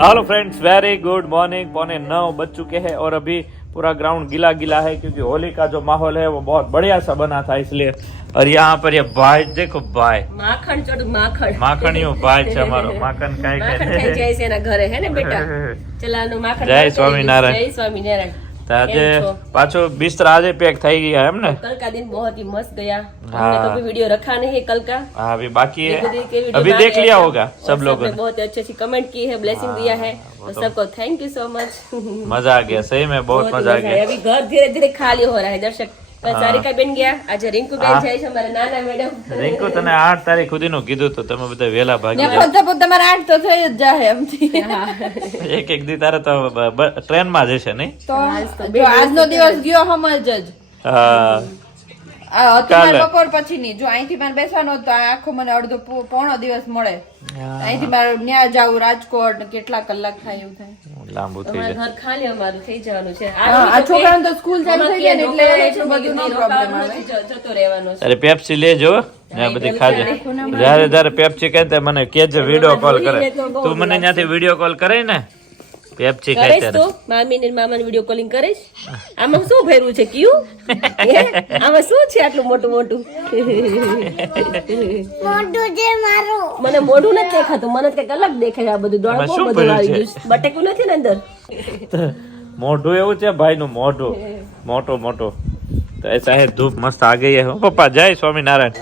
Hello friends, very good morning. 8:45 बज चुके हैं और अभी पूरा ग्राउंड गीला गीला है क्योंकि होली का जो माहौल है वो बहुत बढ़िया सा बना था इसलिए। और यहाँ पर ये भाई देखो, भाई माखण चढ़ माखण माखणियो भाई છે અમારો માખણ ખાઈ ખાઈ જાય છે એના ઘરે હે ને બેટા ચલાનું માખણ જય સ્વામિનારાયણ। જય સ્વામિનારાયણ। तो आज पाछो बिस्तर आज पैक થઈ ગયા है हमने। कल का दिन बहुत ही मस्त गया। हमने कभी वीडियो रखा नहीं है कल का। हाँ, अभी बाकी है, अभी देख लिया होगा सब लोगों ने। बहुत अच्छी अच्छी कमेंट की है, ब्लेसिंग दिया है, तो सबको थैंक यू सो मच। मजा आ गया, सही में बहुत मजा आ गया। अभी घर धीरे धीरे खाली हो रहा है दर्शक। कल सारिका बेन ગયા, આજે રિંકુ બેન જાય છે અમારા નાના મેડમ। રિંકુ તને 8 તારીખ સુધીનું કીધું તો તમે બધા વેલા ભાગી ગયા। પોતે તમારે 8 તો થઈ જ જાય એમથી। એક દી તારે તો ટ્રેન માં જશે નહીં તો જો આજનો દિવસ ગયો સમજ જ। અત્યારે બપોર પછી ની જો અહીંથી મને બેસવાનો તો આખો મને અડધો પોણો દિવસ મળે। અહીંથી મારે ન્યા જાવ રાજકોટ કેટલા કલાક થાય એવું થાય, લાંબુ થઈ જાય। ઘર ખાલી અમારું થઈ જવાનું છે। આ છોકરાને તો સ્કૂલ ચાલુ થઈ જાય ને એટલે એટલું બધું નો પ્રોબ્લેમ આવે, જતો રહેવાનો છે। અરે પેપ્સી લેજો ને બધી ખાજે। જ્યારે જ્યારે પેપ્સી કહે તે મને કેજે, વિડિયો કોલ કરે। તું મને ત્યાંથી વિડિયો કોલ કરે ને પેપ્સી ખાય કરીશ તો મામી ને મામાને વિડિયો કોલિંગ કરીશ। આમાં શું ભર્યું છે ક્યું? આમાં શું છે આટલું મોટું મોટું? મોટું જે મારું મને મોઢું નથી દેખાતું, મને કઈક અલગ દેખાય। આ બધું દોડ બહુ બધું આવી ગયું, બટેકું નથી ને અંદર। મોઢું એવું છે ભાઈ નું, મોઢું મોટો મોટો। તો ऐसा है, धूप मस्त आ गई है। પપ્પા જય સ્વામિનારાયણ।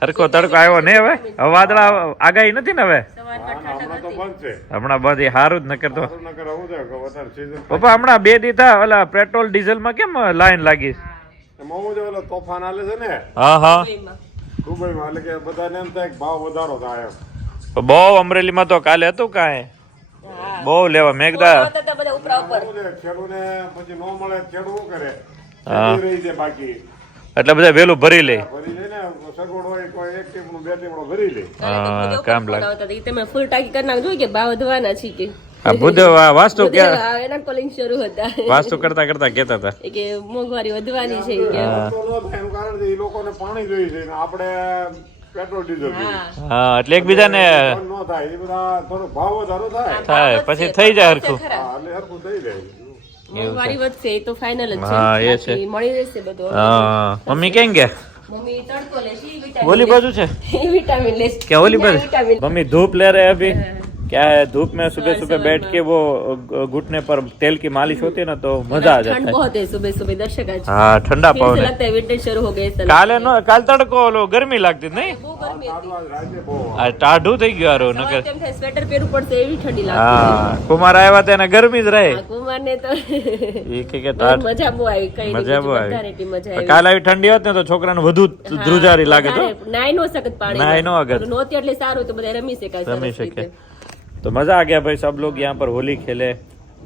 હરકો તડકો આવ્યો ને હવે વાદળા આગાહી નથી ને હવે હમણાં બધી સારું જ ન કરતો પપ્પા। હમણાં 2 દી થા ઓલા પેટ્રોલ ડીઝલ માં કેમ લાઈન લાગી? તોફાન આલે છે ને હા હા દુબઈમાં, એટલે કે બધાને એમ થાય કે ભાવ વધારો થાય એમ। બહુ અમરેલીમાં તો કાલે હતું કાંઈ બહુ લેવા મેઘદા ખેડૂને પછી નો મળે, ખેડૂત શું કરે? રહી છે બાકી એટલે બધા વેલું ભરી લે, ભરી લે ને સગવડ હોય કોઈ એક ટીમનું 2 ટીમનું ભરી લે। કામ લાગે। તમે ફૂલ ટાંકી કરી નાખજો કે ભાવ વધવાના છે કે આ બુધ વાસ્તુ ક્યાં એના કોલિંગ શરૂ હતા, વાસ્તુ કરતા કરતા કેતા હતા કે મોંઘવારી વધવાની છે કે એનું કારણ છે એ લોકોને પાણી જોઈએ છે ને આપણે પેટ્રોલ ડીઝલ જોઈએ। હા, એટલે એકબીજાને નો થાય એ બધા થોડો ભાવ વધારો થાય પછી થઈ જાય હરખું। એટલે હરખું થઈ જાય। મોંઘવારી વધશે એ તો ફાઇનલ જ હા, એ છે। છે, મળી રહેશે બધું। હા, મમ્મી કેમ ગયા? મમ્મી તડકો લેશે, વિટામિન ઓલી બાજુ છે विटामिन लेस क्या? ओली बाजू मम्मी धूप ले रहे हैं अभी। क्या है, धूप में सुबह सुबह बैठ के वो घुटने पर तेल की मालिश होती है ना तो मजा आ जाता ठंड है। बहुत है सुबह सुबह दर्शक। आज हाँ, ठंडा फिर पवन से है। लगता है विंटर शुरू हो गए इस काले नो काल तड़को ओलो गर्मी लागती नहीं, बહુ ગરમી હતી। રાજ્ય બહુ આ ટાઢું થઈ ગયું હારું નકર। તેમ થાય સ્વેટર પહેરવું પડશે એવી ઠંડી લાગતી। હા, કુમાર આવ્યા હતા એને ગરમી જ રહે। કુમાર ને તો એ કે બહુ મજા બહુ આવી, કઈ મજા બહુ વધારે આવી। એટલી મજા આવી। કાલ આવી ઠંડી હોત ને તો છોકરાને વધુ ધ્રુજારી લાગે તો નાઈ નો સખત પાણી નાઈ નો અગર નહોતી એટલે સારું તો બધા રમી શકાય रमी સરસ सके। રીતે। तो मजा आ गया भाई, सब लोग यहाँ पर होली खेले।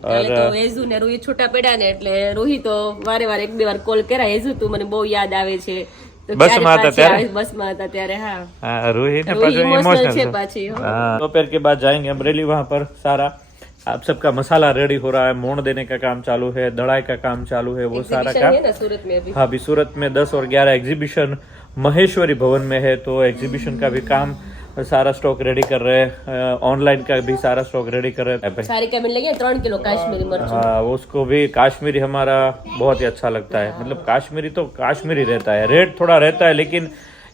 કાલે તો હેઝુ ને રોહિત છૂટા પડ્યા ને એટલે રોહિત તો વારે વારે 1-2 વાર કોલ કર્યા, હેઝુ તું મને બહુ યાદ આવે છે। તો બસમાં હતા ત્યારે? બસમાં હતા ત્યારે। હા, हाँ, रूही ने રોહિત पाछो ઇમોશનલ इमोशनल છે था। પાછી। हाँ, दोपहर के बाद जाएंगे अमरेली, वहाँ पर सारा आप सबका मसाला रेडी हो रहा है, मोड़ देने का काम चालू है, दड़ाई का काम चालू है, वो सारा Exhibition काम। है ना सूरत में अभी। हाँ, अभी सूरत में 10 और 11 एग्जीबिशन महेश्वरी भवन में है, तो एग्जीबिशन का भी काम सारा स्टॉक रेडी कर रहे हैं। ऑनलाइन का भी सारा स्टॉक रेडी कर रहे हैं। सारिका में लगे 3 किलो काश्मीरी मिर्च। हाँ, उसको भी काश्मीरी हमारा बहुत ही अच्छा लगता है। मतलब काश्मीरी तो काश्मीरी रहता है, रेट थोड़ा रहता है लेकिन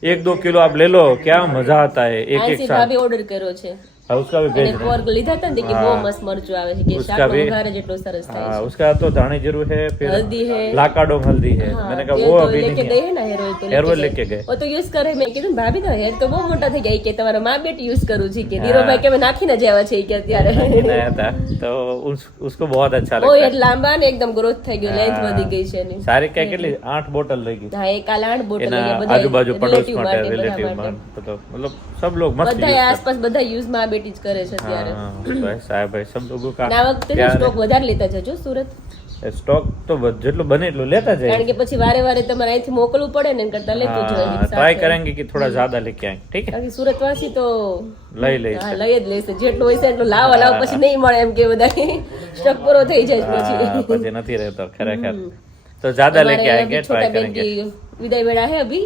1-2 किलो आप ले लो, क्या मजा आता है एक एक साथ। ભાભી ઓર્ડર કર્યો છે हाँ, उसका भी અને भेज रहे પોર્ક લીધા હતા ને કે બહુ મસ્ત મરચું આવે છે કે उसका શાક भी વઘારે જેટલો સરસ થાય हाँ, છે। उसका तो धानी जरूर है, फिर हल्दी है। लाकाडोंग हल्दी है। मैंने कहा તેલ वो તો अभी લેકે नहीं ગઈ है। હે ને હેર ઓઇલ તો हेयर ऑयल લેકે लेके गए। ઓ તો યુઝ કરે। મેં કીધું ભાભી તો હેર તો બહુ મોટા થઈ ગયા કે તમારા માં બેટી યુઝ કરું છે કે ધીરોભાઈ કે મેં નાખીને જ આવ્યા છે કે અત્યારે नया था तो उसको बहुत अच्छा બહુ लगता એટલે લાંબા ને એકદમ ગ્રોથ થઈ ગયો, લેન્થ વધી ગઈ છે એની। है। सारी क्या के लिए 8 बोतल लगी હા, એક આ 8 બોટલ એના લઈએ બધા આજુબાજુ પડોશ relative માટે, બધા રિલેટિવ માટે। માટે, તો मतलब सब लोग मस्त બધા use આસપાસ બધા યુઝ માં આ બેટી જ કરે છે करते हैं। અત્યારે। हाँ, तो ऐसा है भाई, सब लोगों का આ વખતે प्यार સ્ટોક વધારે લેતા જજો સુરત, है। स्टॉक तो જેટલું બને એટલું લેતા जाए। કારણ કે પછી વારે વારે તમારે અહીંથી મોકલવું પડે ને કરતા લેતું જવાનું हाँ, સાથે। ट्राई करेंगे कि थोड़ा ज्यादा लेके आएंगे, ठीक है? કારણ કે સુરત વાસી તો લઈ લઈ હા, લઈ જ લેશે, જેટલું હોય છે એટલું લાવો લાવો, પછી નહીં મળે એમ કે બધા સ્ટોક પૂરો થઈ જાય हाँ, પછી। પછી નથી રહેતો ખરેખર, तो ज्यादा लेके हमारे आएंगे, अभी ट्राई छोटा बहन करेंगे। की विदाई बेड़ा है अभी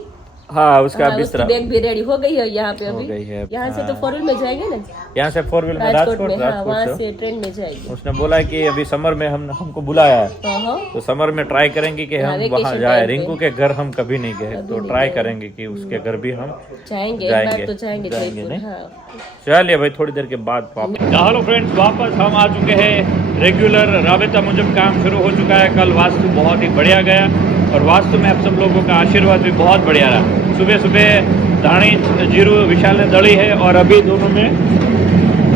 हाँ उसका हाँ, उसकी बिस्तरा बैग भी रेडी हो गई है यहाँ पे हो अभी। गई है। यहाँ से तो 4 व्हील में जाएंगे ना, यहाँ से 4 व्हील में राजकोट में। हाँ, राजकोट वहाँ से से ट्रेन में जाएंगे। उसने बोला कि अभी समर में हमको बुलाया है, हाँ, तो समर में ट्राई करेंगे कि हाँ, हम vacation वहाँ जाए। time पे। रिंकू के घर हम कभी नहीं गए, तो नहीं ट्राई गए। करेंगे कि उसके घर भी हम जाएंगे, एक जाएंगे। बार तो जाएंगे जाएंगे जयपुर। नहीं? हाँ। चलिए भाई थोड़ी देर के बाद वापस। हेलो फ्रेंड्स, वापस हम आ चुके हैं। रेगुलर राबता मुजब काम शुरू हो चुका है। कल वास्तु बहुत ही बढ़िया गया और वास्तु में आप सब लोगों का आशीर्वाद भी बहुत बढ़िया रहा। सुबह सुबह धानी जीरू विशाल ने दली है और अभी दोनों में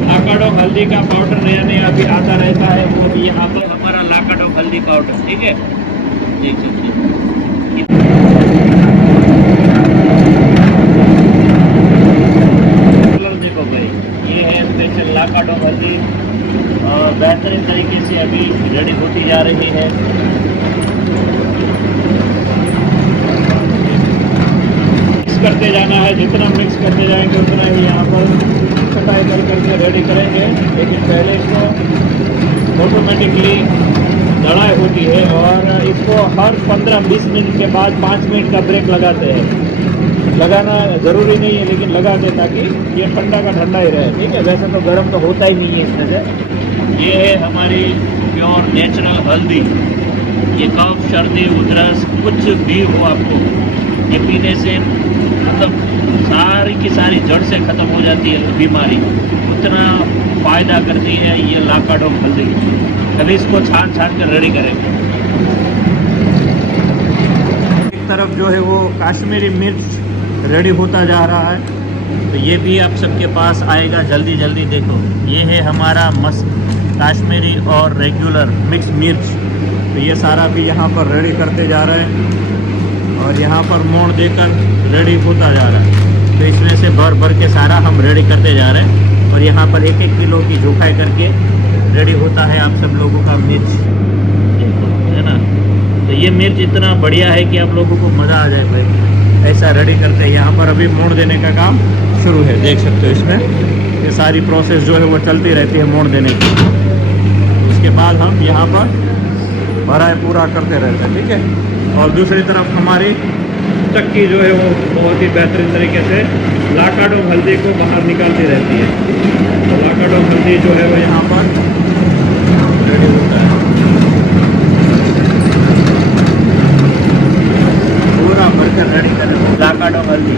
लाकाडो हल्दी का पाउडर नया नया अभी आता रहता है। वो भी यहाँ पर हमारा लाकाडो हल्दी पाउडर, ठीक है। ये है स्पेशल लाकाडो हल्दी और बेहतरीन तरीके से अभी रेडी होती जा रही है। मिक्स करते जाना है, जितना मिक्स करते जाएंगे उतना ही यहाँ पर कटाई कर करके रेडी करेंगे। लेकिन पहले इसको ऑटोमेटिकली दड़ाई होती है और इसको हर 15-20 मिनट के बाद 5 मिनट का ब्रेक लगाते हैं। लगाना ज़रूरी नहीं है लेकिन लगा दे ताकि ये ठंडा का ठंडा ही रहे, ठीक है। वैसे तो गर्म तो होता ही नहीं है इसमें से। ये है हमारी प्योर नेचुरल हल्दी। ये कफ, सर्दी, उधरस कुछ भी हो आपको, ये पीने से मतलब सारी की सारी जड़ से ख़त्म हो जाती है बीमारी। उतना फ़ायदा करती है ये लाकाडो हल्दी। अभी इसको छान कर रेडी करेंगे। एक तरफ जो है वो काश्मीरी मिर्च रेडी होता जा रहा है, तो ये भी आप सबके पास आएगा जल्दी जल्दी। देखो ये है हमारा मस्त काश्मीरी और रेगुलर मिक्स मिर्च, तो ये सारा भी यहाँ पर रेडी करते जा रहे हैं और यहाँ पर मोड़ देकर रेडी होता जा रहा है। तो इसमें से भर के सारा हम रेडी करते जा रहे हैं और यहाँ पर 1-1 किलो की झोंकाई करके रेडी होता है आप सब लोगों का मिर्च, देखो है ना। तो ये मिर्च इतना बढ़िया है कि आप लोगों को मज़ा आ जाए भाई। ऐसा रेडी करते हैं। यहाँ पर अभी मोड़ देने का काम शुरू है, देख सकते हो। इसमें ये सारी प्रोसेस जो है वो चलती रहती है मोड़ देने की। उसके बाद हम यहाँ पर भराई पूरा करते रहते हैं, ठीक है। और दूसरी तरफ हमारी चक्की जो है वो बहुत ही बेहतरीन तरीके से लाकाडो हल्दी को बाहर निकालती रहती है। तो लाकाडो हल्दी जो है वो यहाँ पर रेडी होता है। पूरा भरकर रेडी करें लाकाडो हल्दी।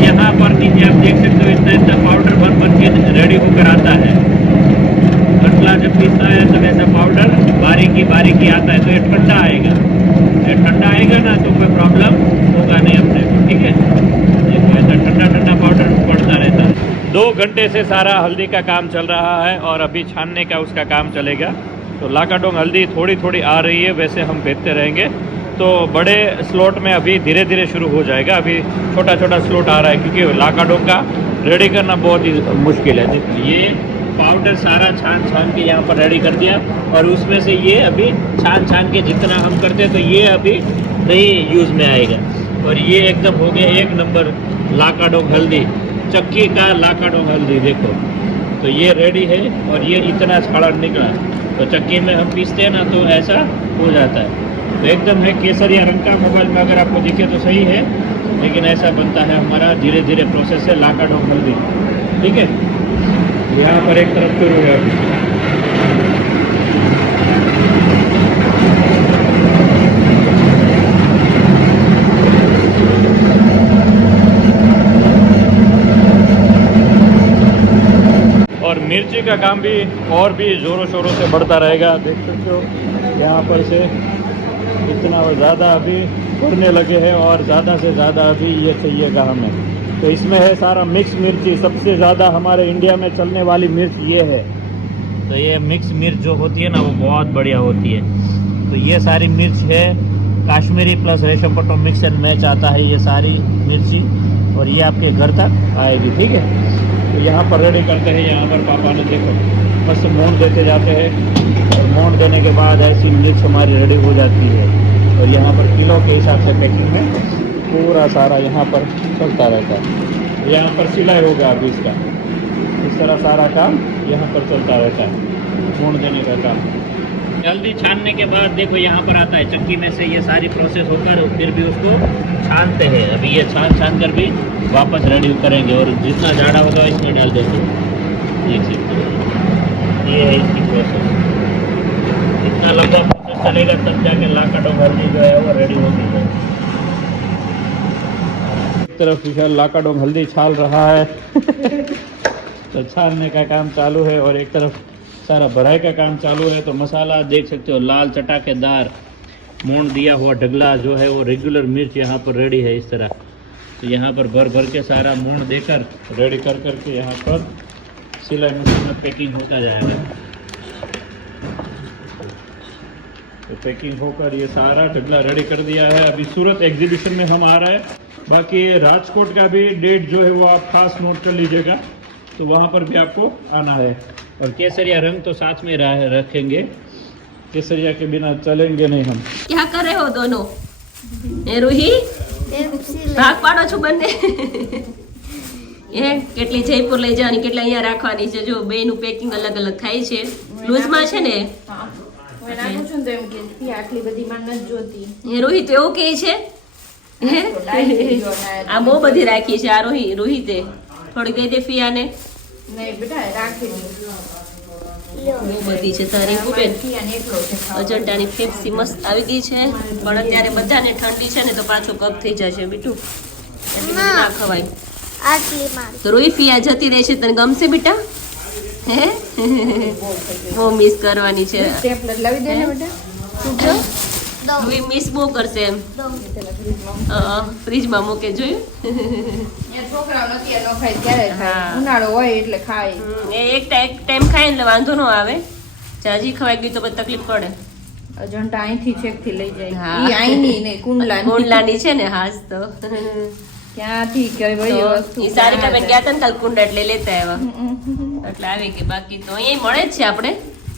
यहाँ पर नीचे आप देख सकते हो इतना पाउडर बन के रेडी होकर आता है। मसला जब पीसता है तब ऐसा पाउडर बारीकी आता है, तो ये ठंडा आएगा। ये ठंडा आएगा ना तो कोई प्रॉब्लम होगा नहीं अपने को, ठीक है। देखो ऐसा ठंडा पाउडर पड़ता रहता है। 2 घंटे से सारा हल्दी का काम चल रहा है और अभी छानने का उसका काम चलेगा। तो लाकाडोंग हल्दी थोड़ी आ रही है, वैसे हम भेजते रहेंगे। तो बड़े स्लॉट में अभी धीरे धीरे शुरू हो जाएगा। अभी छोटा स्लॉट आ रहा है क्योंकि लाकाडोंग का रेडी करना बहुत ही मुश्किल है। ये पाउडर सारा छान के यहाँ पर रेडी कर दिया और उसमें से ये अभी छान के जितना हम करते हैं तो ये अभी नहीं यूज़ में आएगा। और ये एकदम हो गया 1 नंबर लाकाडोंग हल्दी, चक्की का लाकाडोंग हल्दी। देखो तो ये रेडी है और ये इतना छाड़ा निकला। तो चक्की में हम पीसते हैं ना तो ऐसा हो जाता है। तो एकदम है केसरिया रंग का। मोबाइल में अगर आपको दिखे तो सही है, लेकिन ऐसा बनता है हमारा धीरे धीरे प्रोसेस है लाकाडोंग हल्दी, ठीक है। यहाँ पर एक तरफ शुरू है अभी। और मिर्ची का काम भी और भी ज़ोरों शोरों से बढ़ता रहेगा। देख सकते हो यहाँ पर से इतना ज़्यादा अभी बढ़ने लगे हैं और ज़्यादा से ज़्यादा अभी ये चाहिएगा हमें। तो इसमें है सारा मिक्स मिर्ची। सबसे ज़्यादा हमारे इंडिया में चलने वाली मिर्च ये है। तो ये मिक्स मिर्च जो होती है ना वो बहुत बढ़िया होती है। तो ये सारी मिर्च है काश्मीरी प्लस रेशम पट्टो मिक्स एंड मैच आता है ये सारी मिर्ची, और ये आपके घर तक आएगी, ठीक है। तो यहाँ पर रेडी करते हैं। यहाँ पर पापा ने देखो बस मोड़ देते जाते हैं और मोड़ देने के बाद ऐसी मिर्च हमारी रेडी हो जाती है। और यहाँ पर किलो के हिसाब से पैकिंग में पूरा सारा यहाँ पर चलता रहता है। यहाँ पर सिलाई होगा अभी इसका, इस तरह सारा काम यहाँ पर चलता रहता है, मोड़ देने का काम। हल्दी छानने के बाद देखो यहाँ पर आता है चक्की में से ये सारी प्रोसेस होकर फिर भी उसको छानते हैं। अभी ये छान कर भी वापस रेडी करेंगे और जितना जाड़ा होगा इसमें डाल देंगे। देख सकते हो ये है इसकी प्रोसेस। इतना लंबा प्रोसेस चलेगा तब जाके लाकाडोंग हल्दी जो है वो रेडी होगी। एक तरफ विशाल लाकाडोंग हल्दी छाल रहा है तो छानने का काम चालू है और एक तरफ सारा भराई का काम चालू है। तो मसाला देख सकते हो लाल चटाकेदार मोड़ दिया हुआ ढगला जो है वो रेगुलर मिर्च यहाँ पर रेडी है इस तरह। तो यहाँ पर भर भर के सारा मोड़ देकर रेडी कर करके यहाँ पर सिलाई मशीन में पैकिंग होता जाएगा। तो पैकिंग होकर ये सारा ढगला रेडी कर दिया है। अभी सूरत एग्जीबिशन में हम आ रहे हैं। बाकी राजकोट का भी डेट जो है वो आप खास नोट कर लीजिएगा, तो वहाँ पर भी आपको आना है। और केसरिया रंग तो साथ में रखेंगे, केसरिया के बिना चलेंगे नहीं हम। क्या कर रहे हो दोनों? એ રૂહી ભાગ પાડો છો બંને? એ કેટલી જયપુર લઈ જવાની, કેટલા અહીંયા રાખવાની છે? જો બેનું પેકિંગ અલગ અલગ થાય છે, લૂઝમાં છે ને. હવે નાનું છું તો એમ કે તી આટલી બધી માં નથી જોતી. એ રોહિત એવું કહે છે આ બહુ બધી રાખી છે આ રોહિતે. થોડી ગઈ દે ફિયાને. નહીં બેટા રાખી બહુ બધી છે તારી બેન. અજંટાની ફેફસી મસ્ત આવી ગઈ છે, પણ અત્યારે બધાને ઠંડી છે ને તો પાછો કપ થઈ જશે બેટું, એટલી બધી ના ખવાય. તો રોહિત ફિયા જતી રહેશે, તને ગમશે બેટા? હે બહુ મિસ કરવાની છે. ટેબ્લેટ લાવી દે ને બેટા. શું કહો? રોહિત મિસ બહુ કરશે એમ. ફ્રીજમાં મૂકે જોયું. છોકરાઓ નથી ન ખાય ત્યારે ખાય, ઉનાળો હોય એટલે ખાય. એ એક ટાઈમ ખાય એટલે વાંધો ન આવે, જાજી ખવાઈ ગઈ તો પછી તકલીફ પડે. અજંટા અહીંથી છેકથી લઈ જાય. હા. ઈ અહીંની ને કુંડલાની છે ને. હાસ તો ક્યાંથી કઈ બધી વસ્તુ ઈ સારી તમે ગયા હતા ને કાલ કુંડા એટલે લેતા આવ્યા એટલે આવી ગઈ. બાકી તો અહીંયા મળે જ છે આપણે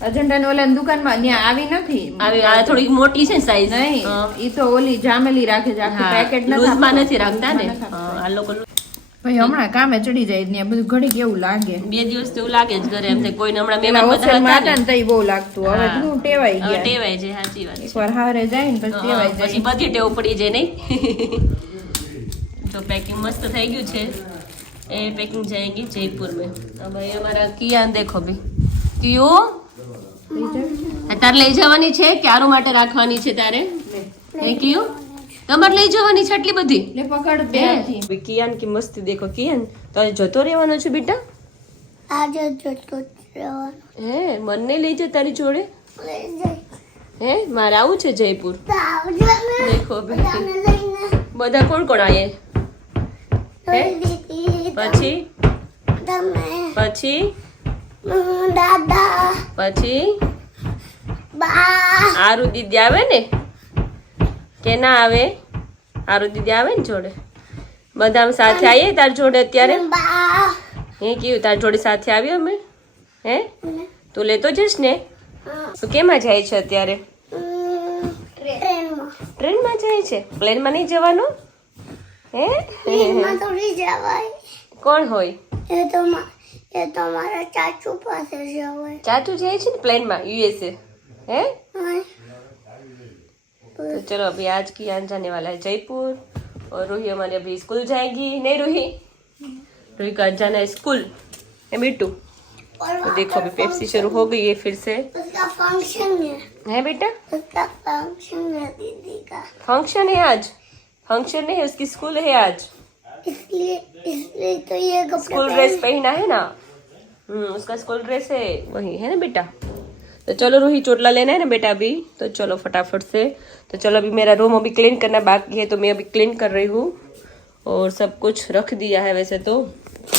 અજંટા ને ઓલા દુકાનમાં ત્યાં આવી નથી. આવી આ થોડી મોટી છે સાઈઝ. નહીં ઈ તો ઓલી જામેલી રાખે છે, આખું પેકેટ લૂઝમાં નથી રાખતા ને. આ લોકો ભાઈ હમણાં કામે ચડી જાય ને બધું ઘડી કેવું લાગે. 2 દિવસ તો એવું લાગે જ ઘરે. એમ થાય કોઈને હમણાં પેલા મહેમાન બધા હોસ્ટેલમાં હતા હતા ને તઈ બહુ લાગતું. હવે શું ટેવાઈ હવે ગયા. ટેવાય છે. સાચી વાત છે. એકવાર હારે જાય ને પછી ટેવાઈ જાય. પછી બધી ટેવ પડી જાય નહીં. तो पैकिंग मस्त થઈ ગયું છે. એ पैकिंग जाएगी जयपुर में. अब ये हमारा कियान देखो भी कियो તારે લઈ જવાની છે કે આરો માટે રાખવાની છે તારે? એ કિયો તમારે લઈ જવાની છે આટલી બધી? લે પકડ બે હાથથી. કિયાન की મસ્તી દેખો. કિયાન તો આજે જતો રહેવાનો છે બેટા? આજે જતો રહેવાનો. હે મને નહીં લઈ જા તારી જોડે? લઈ જાય. હે મારે આવું છે જયપુર. તો આવજો ને. દેખો બેટા તને લઈને. બધા કોણ કોણ આયે? હે દીદી, પછી તમે, પછી દાદા, પછી બા, આરુ દીદી આવે ને કે ના આવે? આરુ દીદી આવે ને જોડે? બધા આમ સાથે આવીએ તાર જોડે અત્યારે? બા. હે કેવું તાર જોડે સાથે આવ્યો અમે? હે તું લેતો જઈશ ને? તું કેમાં જાય છે અત્યારે? ટ્રેનમાં. ટ્રેનમાં જાય છે? પ્લેનમાં નહીં જવાનું? હે ટ્રેનમાં થોડી જવાય. કોણ હોય? એ તો મારા ચાચુ પાસે જવાય. ચાચુ જાય છે ને પ્લેનમાં USA? है હા. तो चलो अभी आज की आन जाने वाला है जयपुर और रूही हमारी अभी स्कूल जाएगी. नहीं रूही, रूही का आज जाना है स्कूल. है बेटू? और तो देखो अभी पेप्सी शुरू हो गई है फिर से. उसका फंक्शन है बेटा? उसका फंक्शन है दीदी का. फंक्शन है आज? फंक्शन नहीं है, उसकी स्कूल है आज. इसलिए तो ये कपड़े स्कूल ड्रेस पहना है ना. उसका स्कूल ड्रेस है वही, है ना बेटा? तो चलो रूही चोटला लेना है ना बेटा अभी, तो चलो फटाफट से. तो चलो अभी मेरा रूम अभी क्लीन करना बाकी है, तो मैं अभी क्लीन कर रही हूँ और सब कुछ रख दिया है. वैसे तो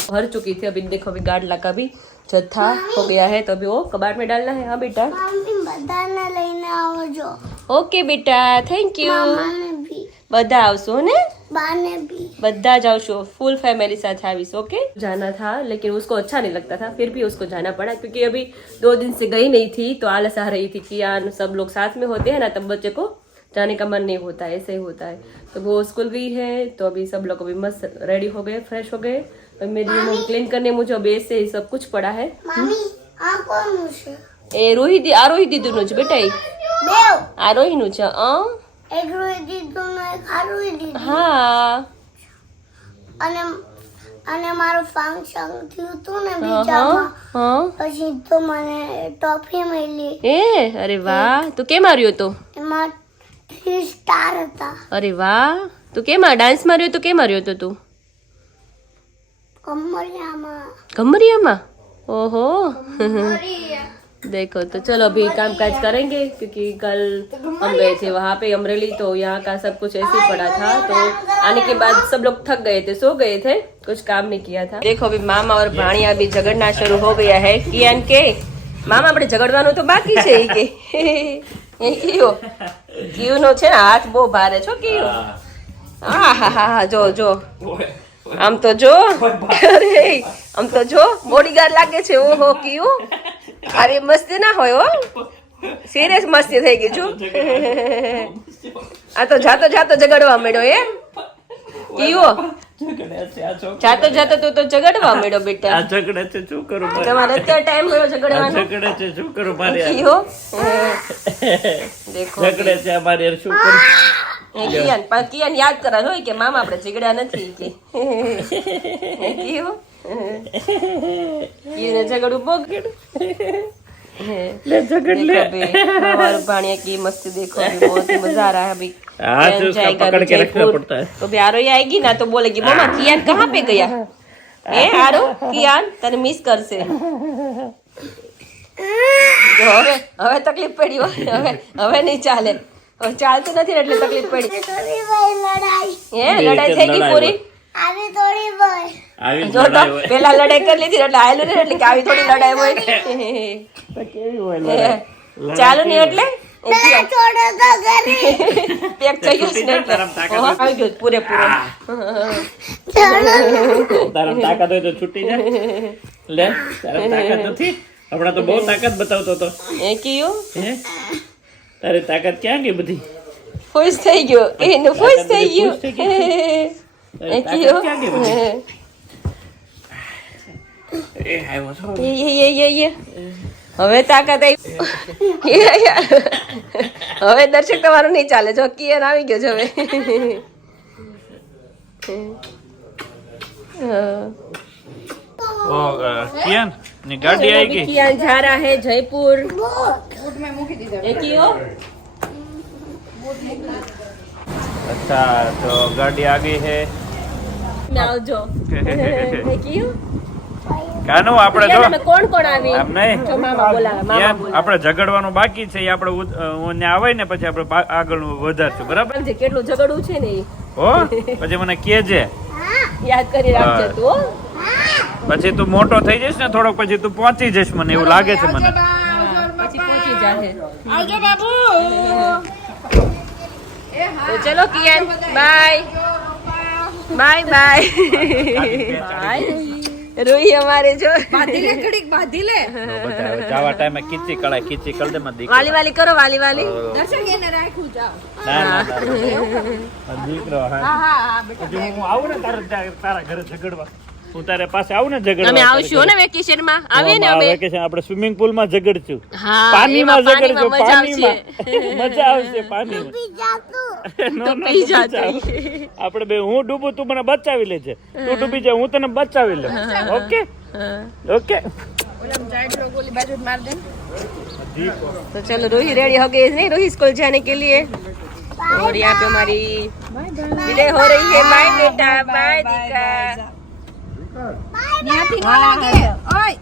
भर चुकी थी. अभी देखो अभी गाडला का भी जत्था हो गया है, तो अभी वो कबाड़ में डालना है. हाँ बेटा मम्मी बताने लेने आवજો. ओके बेटा, थैंक यू. मामाने भी, બધા આવશો ને? बाने भी. બધા જ આવશો, फुल फैमिली साथ आवीस. ओके जाना था लेकिन उसको अच्छा नहीं लगता था, फिर भी उसको जाना पड़ा क्योंकि अभी 2 दिन से गई नहीं थी तो आलस आ रही थी कि यार सब लोग साथ में होते हैं ना तब बच्चे को जाने का मन नहीं होता है, ऐसे ही होता है. तो वो स्कूल गई है तो अभी सब लोग अभी मस्त रेडी हो गए, फ्रेश हो गए. मेरी रूम क्लीन करने मुझे अभी ऐसे ही सब कुछ पड़ा है. मम्मी आ कौन है? એ રોહી દીદુનું છે બેટા, બેવ આ રોહીનું છે. એક રોઈ દીધું ને એક હારું દીધું. હા. અને મારું ફંક્શન થયું હતું ને બીજામાં, હા. પછી તો મને ટોફી મળી. અરે વાહ, તું કેમ આવ્યો તો? એમાં 3 સ્ટાર હતા. અરે વાહ, તું કેમ ડાન્સ માર્યો તો? કેમ માર્યો તો તું? કમરિયામાં. कमरिया? ओहो. देखो तो चलो अभी काम काज करेंगे क्योंकि कल हम गए थे वहाँ पे अमरेली, तो यहाँ का सब कुछ ऐसे ही पड़ा था, तो आने के बाद सब लोग थक गए थे, सो गए थे, कुछ काम नहीं किया था. देखो अभी मामा और भाणिया अभी झगड़ना शुरू हो गया है. कियान के मामा આપણે ઝઘડવાનું તો બાકી છે ઈ કે એ કિયો નો છે ને હાથ બહુ ભારે છો કિયો. હા જો જો આમ તો જો, અરે આમ તો જો બોડીગાર્ડ લાગે છે. ઓહો કિયો, અરે મસ્તી ના હોય હો, સિરિયસ મસ્તી થઈ ગઈ છું. આ તો જાતો ઝઘડવા મળ્યો એમ કિયો, જાતો તું તો ઝઘડવા મળ્યો બેટા. આ ઝઘડે છે શું કરું મારે? તમારે અત્યારે ટાઈમ મળ્યો ઝઘડવાનો? ઝઘડે છે શું કરું મારે? કિયો દેખો ઝઘડે છે અમારે યાર, શું કરું? કિયાન યાદ કરા હોય કે મામા આપણે ઝઘડ્યા નથી કે કિયો ઝઘડું બગડ और भाणिया की मस्ती देखो, अभी बहुत ही मजा आ रहा है. अभी हाथ से उसका पकड़ के रखना पड़ता है. तो आरो आएगी ना तो बोलेगी मामा कियान कहाँ पे गया? आरो कियान तने मिस कर से. હવે તકલીફ પડી હોય, હવે નહીં ચાલે, હવે ચાલતું નથી એટલે તકલીફ પડી. થોડી વાર લડાઈ. લડાઈ થઈ ગઈ પૂરી? આવી થોડી વાર. આવી જો તો લડાઈ હોય પેલા લડાઈ કરી લીધી એટલે આયેલું ને, એટલે કે આવી થોડી લડાઈ હોય. તો કેવી હોય લડાઈ? ચાલુ નહીં એટલે ના છોડો તો ઘરે. પેક થઈ ગયું છે ને એટલે. આવી ગયું પૂરેપૂરો. તારા તાકાત હોય તો છૂટી જા. લે તારા તાકાત નથી, હમણાં તો બહુ તાકાત બતાવતો હતો. એ કયું હે તારી તાકાત ક્યાં ગઈ બધી? ખુશ થઈ ગયો, એનું ખુશ થઈ ગયું. ખુશ થઈ એ તાકાત કયું ક્યાં ગઈ બધી? એ આવ્યો છો. હવે તાકાત આવી. હવે દર્શક તમારું નહીં ચાલે, જો કિયાન આવી ગયો છે હવે. ઓ કિયાન ની ગાડી આવી ગઈ. कियान जा रहा है जयपुर. બૂટ મેં મૂકી દીધા. એ કયો अच्छा तो गाड़ी आ गई है. આવજો. એ કયું કાનું આપણે જો તમે કોણ કોણ આવી? આમ નહીં. જો મામા બોલાવે, મામા એમ આપણે ઝઘડવાનું બાકી છે, એ આપણે ત્યાં આવે ને પછી આપણે આગળ વધારશું, બરાબર? બોલાવે. કેટલું ઝઘડું છે ને ઈ હો પછી મને કહેજે. યાદ કરી રાખજે તું હો. પછી તું મોટો થઈ જઈશ ને થોડોક, પછી તું પહોંચી જઈશ, મને એવું લાગે છે મને. પછી પહોંચી જાહે. આવજો બાબુ. તો ચલો કિયાન બાય બાય બાય રોહી અમારે જો બાંધી લે ઘડીક, બાંધી લે. જવા ટાઈમે ખીચી કળાય, ખીચી કળ દે માં દીકરો. વાલી વાલી કરો, વાલી વાલી. દર્શક એને રાખું જાઓ. ના દીકરો હા. પછી હું આવું ને તારા ઘરે ઝઘડવા, હું તારે પાસે આવું ને ઝઘડવા. અમે આવશું ને વેકેશન માં. આવીએ ને અમે વેકેશન આપણે સ્વિમિંગ પુલ માં ઝઘડશું. હા, પાણીમાં એમાં ઝઘડશું, મજા આવશે. પાણીમાં મજા આવશે પાણીમાં. નો, નો, પી જા બચાવ. આપણે બે હું ડૂબું તું મને બચાવી લેજે, તું ડૂબી જા હું તને બચાવી લઉં. Okay okay. ઓલા જાઈડ રો ગોલી બાજુ માર દે. तो चलो रोही रेडी हो गई नहीं रोही स्कूल जाने के लिए, और यहाँ पे हमारी विदाई हो रही है. बाय बेटा, बाय दीका. ન્યાથી ન લાગે. ઓય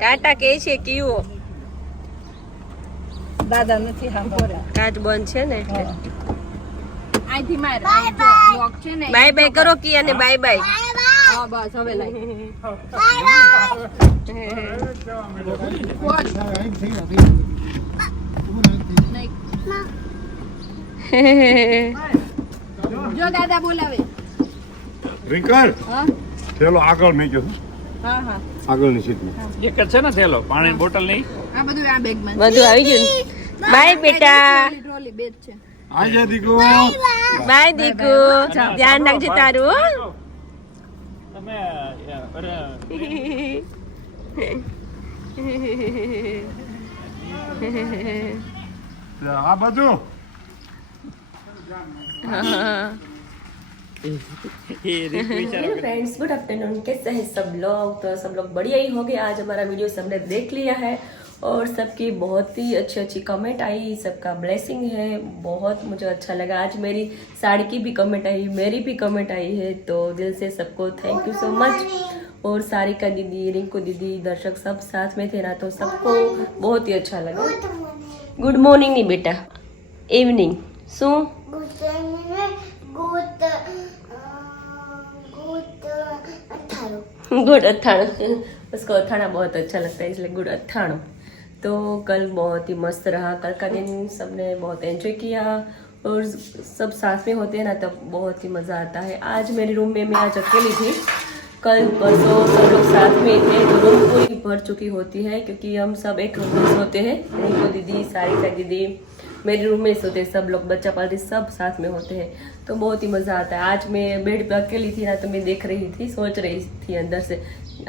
टाटा કે છે કીઓ દાદા નથી સાંભળે. કાચ બંધ છે ને એટલે અહીંથી માર લોક છે ને. બાય બાય કરો કી અને બાય બાય. હા બસ હવે લઈ. જો દાદા બોલાવે. રિંકલ હા ચલો આગળ નહીં જશું, હા હા આગળની સીટમાં. એક જ છે ને થેલો, પાણીની બોટલ નહીં. આ બધું આ બેગમાં બધું આવી ગયું. બાય બેટા, ટ્રોલી બેગ છે. આજે દીકરો બાય દીકુ, ધ્યાન રાખજે તારું હો. તમે આ બાજુ फ्रेंड्स गुड आफ्टरनून, कैसे हैं सब लोग? तो सब लोग बढ़िया ही हो गए। आज हमारा वीडियो सबने देख लिया है और सबकी बहुत ही अच्छी अच्छी कमेंट आई, सबका ब्लेसिंग है, बहुत मुझे अच्छा लगा। आज मेरी साड़ी की भी कमेंट आई, मेरी भी कमेंट आई है, तो दिल से सबको थैंक यू सो मच। और सारिका दीदी, रिंकू दीदी, दर्शक सब साथ में थे ना, तो सबको बहुत ही अच्छा लगा। गुड मॉर्निंग नहीं बेटा, इवनिंग। सो गुड अट्ठाणु, उसको अट्ठाणा बहुत अच्छा लगता है, इसलिए गुड अट्ठाणु। तो कल बहुत ही मस्त रहा, कल का दिन सबने बहुत एंजॉय किया और सब साथ में होते हैं ना तब बहुत ही मज़ा आता है। आज मेरे रूम में मैं आज अकेली थी, कल परसों सब लोग साथ में थे, तो रूम पूरी भर चुकी होती है क्योंकि हम सब एक रूम में सोते हैं। रिंकू दीदी, सारिका दीदी मेरे रूम में सोते हैं, सब लोग बच्चा पालते सब साथ में होते हैं, तो बहुत ही मज़ा आता है। आज मैं बेड पे अकेली थी ना, तो मैं देख रही थी, सोच रही थी अंदर से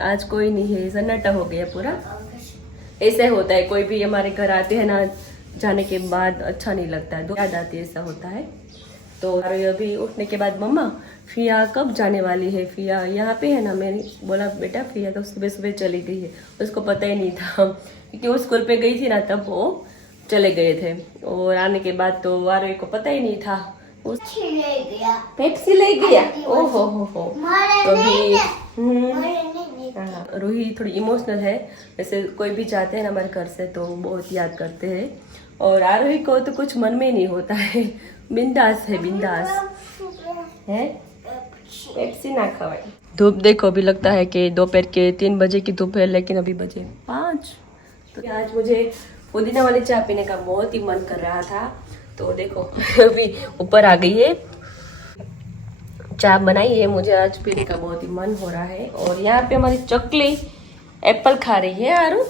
आज कोई नहीं है, सन्नाटा हो गया पूरा। ऐसा होता है, कोई भी हमारे घर आते हैं ना, जाने के बाद अच्छा नहीं लगता है, याद आती है, ऐसा होता है। तो अभी उठने के बाद मम्मा फिया कब जाने वाली है? फिया यहाँ पे है ना? मैंने बोला बेटा फिया तो सुबह सुबह चली गई है, उसको पता ही नहीं था क्योंकि वो स्कूल पे गई थी ना, तब वो चले गए थे। और आने के बाद तो आरोही को पता ही नहीं था, पेप्सी ले गया। ओहो हो तो भी रूही थोड़ी इमोशनल है, वैसे कोई भी जाते हैं ना हमारे घर से तो बहुत याद करते हैं। और आरोही को तो कुछ मन में नहीं होता है, बिंदास है, बिंदास है। पेप्सी ना खवाई। धूप देखो, अभी लगता है कि दोपहर के 3 बजे की धूप है, लेकिन अभी बजे 5। तो आज मुझे पुदीना वाली चाय पीने का बहुत ही मन कर रहा था, तो देखो अभी ऊपर आ गई है, चाय बनाई है, मुझे आज पीने का बहुत ही मन हो रहा है। और यहाँ पे हमारी चकली एप्पल खा रही है। आरू